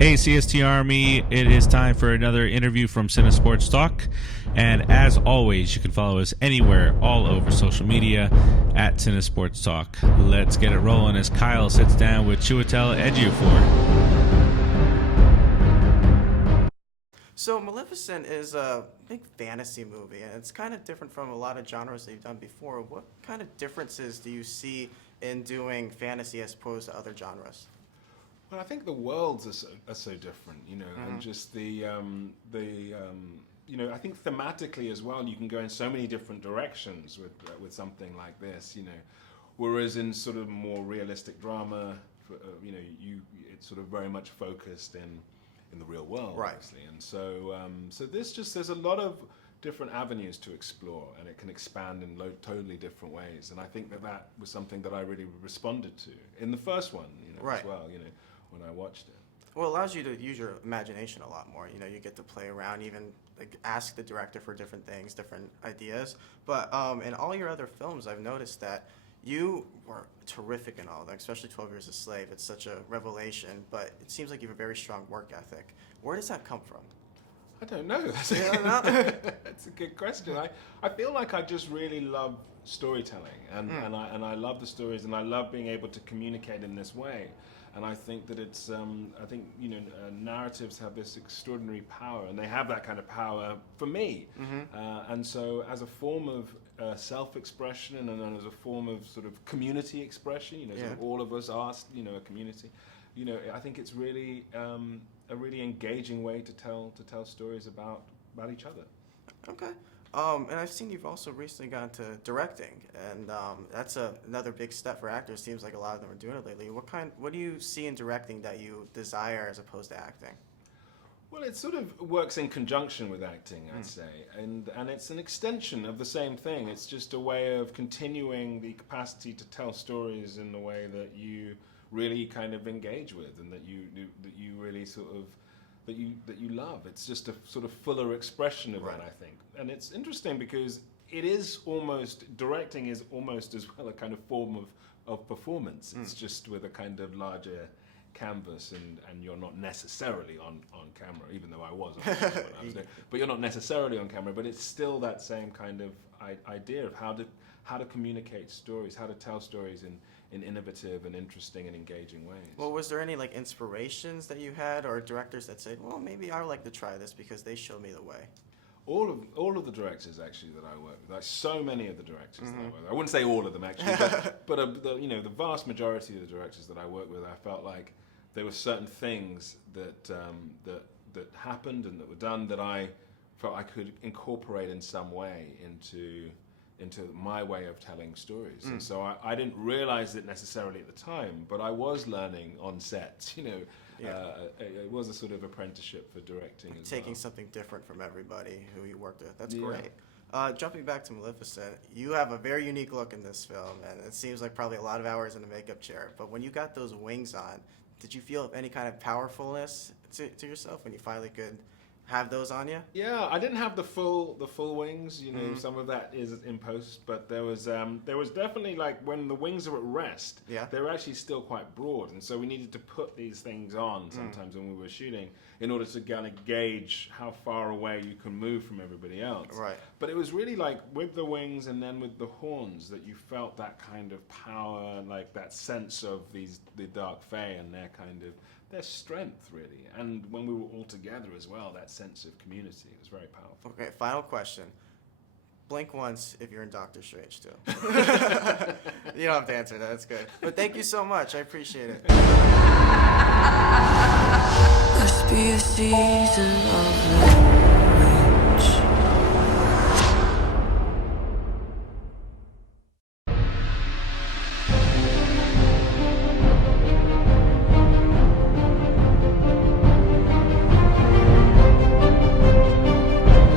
Hey, CST Army, it is time for another interview from Cine Sports Talk. And as always, you can follow us anywhere, all over social media, at Cine Sports Talk. Let's get it rolling as Kyle sits down with Chiwetel Ejiofor. So Maleficent is a big fantasy movie, and it's kind of different from a lot of genres that you've done before. What kind of differences do you see in doing fantasy as opposed to other genres? Well, I think the worlds are so different, and just I think thematically as well, you can go in so many different directions with something like this, Whereas in sort of more realistic drama, it's sort of very much focused in the real world, Right. obviously. And so there's a lot of different avenues to explore, and it can expand in totally different ways. And I think that was something that I really responded to in the first one, Right. as well, when I watched it. Well, it allows you to use your imagination a lot more. You get to play around, even like ask the director for different things, different ideas. But in all your other films, I've noticed that you were terrific in all of them, especially 12 Years a Slave. It's such a revelation, but it seems like you have a very strong work ethic. Where does that come from? I don't know. That's a good question. I feel like I just really love storytelling, and I love the stories, and I love being able to communicate in this way. And I think that it's, narratives have this extraordinary power, and they have that kind of power for me. And so as a form of self-expression and then as a form of sort of community expression, sort of all of us are, a community, I think it's really a really engaging way to tell stories about each other. Okay. And I've seen you've also recently gone to directing, and that's another big step for actors. Seems like a lot of them are doing it lately. What do you see in directing that you desire as opposed to acting? Well, it sort of works in conjunction with acting, I'd say, and it's an extension of the same thing. It's just a way of continuing the capacity to tell stories in the way that you really kind of engage with, and that you really sort of that you love. It's just a sort of fuller expression of Right. that, I think. And it's interesting because directing is almost as well a kind of form of performance. It's just with a kind of larger canvas, and you're not necessarily on camera, even though I was on camera when I was there. But you're not necessarily on camera, but it's still that same kind of idea of how to communicate stories, how to tell stories in innovative and interesting and engaging ways. Well, was there any inspirations that you had, or directors that said, well, maybe I would like to try this because they showed me the way? All of the directors actually that I work with, like so many of the directors that I work with. I wouldn't say all of them actually, but the vast majority of the directors that I work with, I felt like there were certain things that happened and that were done that I felt I could incorporate in some way into my way of telling stories. And so I didn't realize it necessarily at the time, but I was learning on set, it was a sort of apprenticeship for directing as Taking well. something different from everybody who you worked with. That's Yeah. great. Jumping back to Maleficent, you have a very unique look in this film, and it seems like probably a lot of hours in a makeup chair. But when you got those wings on, did you feel any kind of powerfulness to yourself when you finally could have those on you? Yeah, I didn't have the full wings. Some of that is in post, but there was definitely, like, when the wings are at rest, they were actually still quite broad, and so we needed to put these things on sometimes when we were shooting in order to kind of gauge how far away you can move from everybody else. Right. But it was really like with the wings and then with the horns that you felt that kind of power, like that sense of the dark fae and their strength, really. And when we were all together as well, that sense of community, it was very powerful. Okay, final question. Blink once if you're in Doctor Strange, too. You don't have to answer that. That's good. But thank you so much. I appreciate it. Must be a season of love.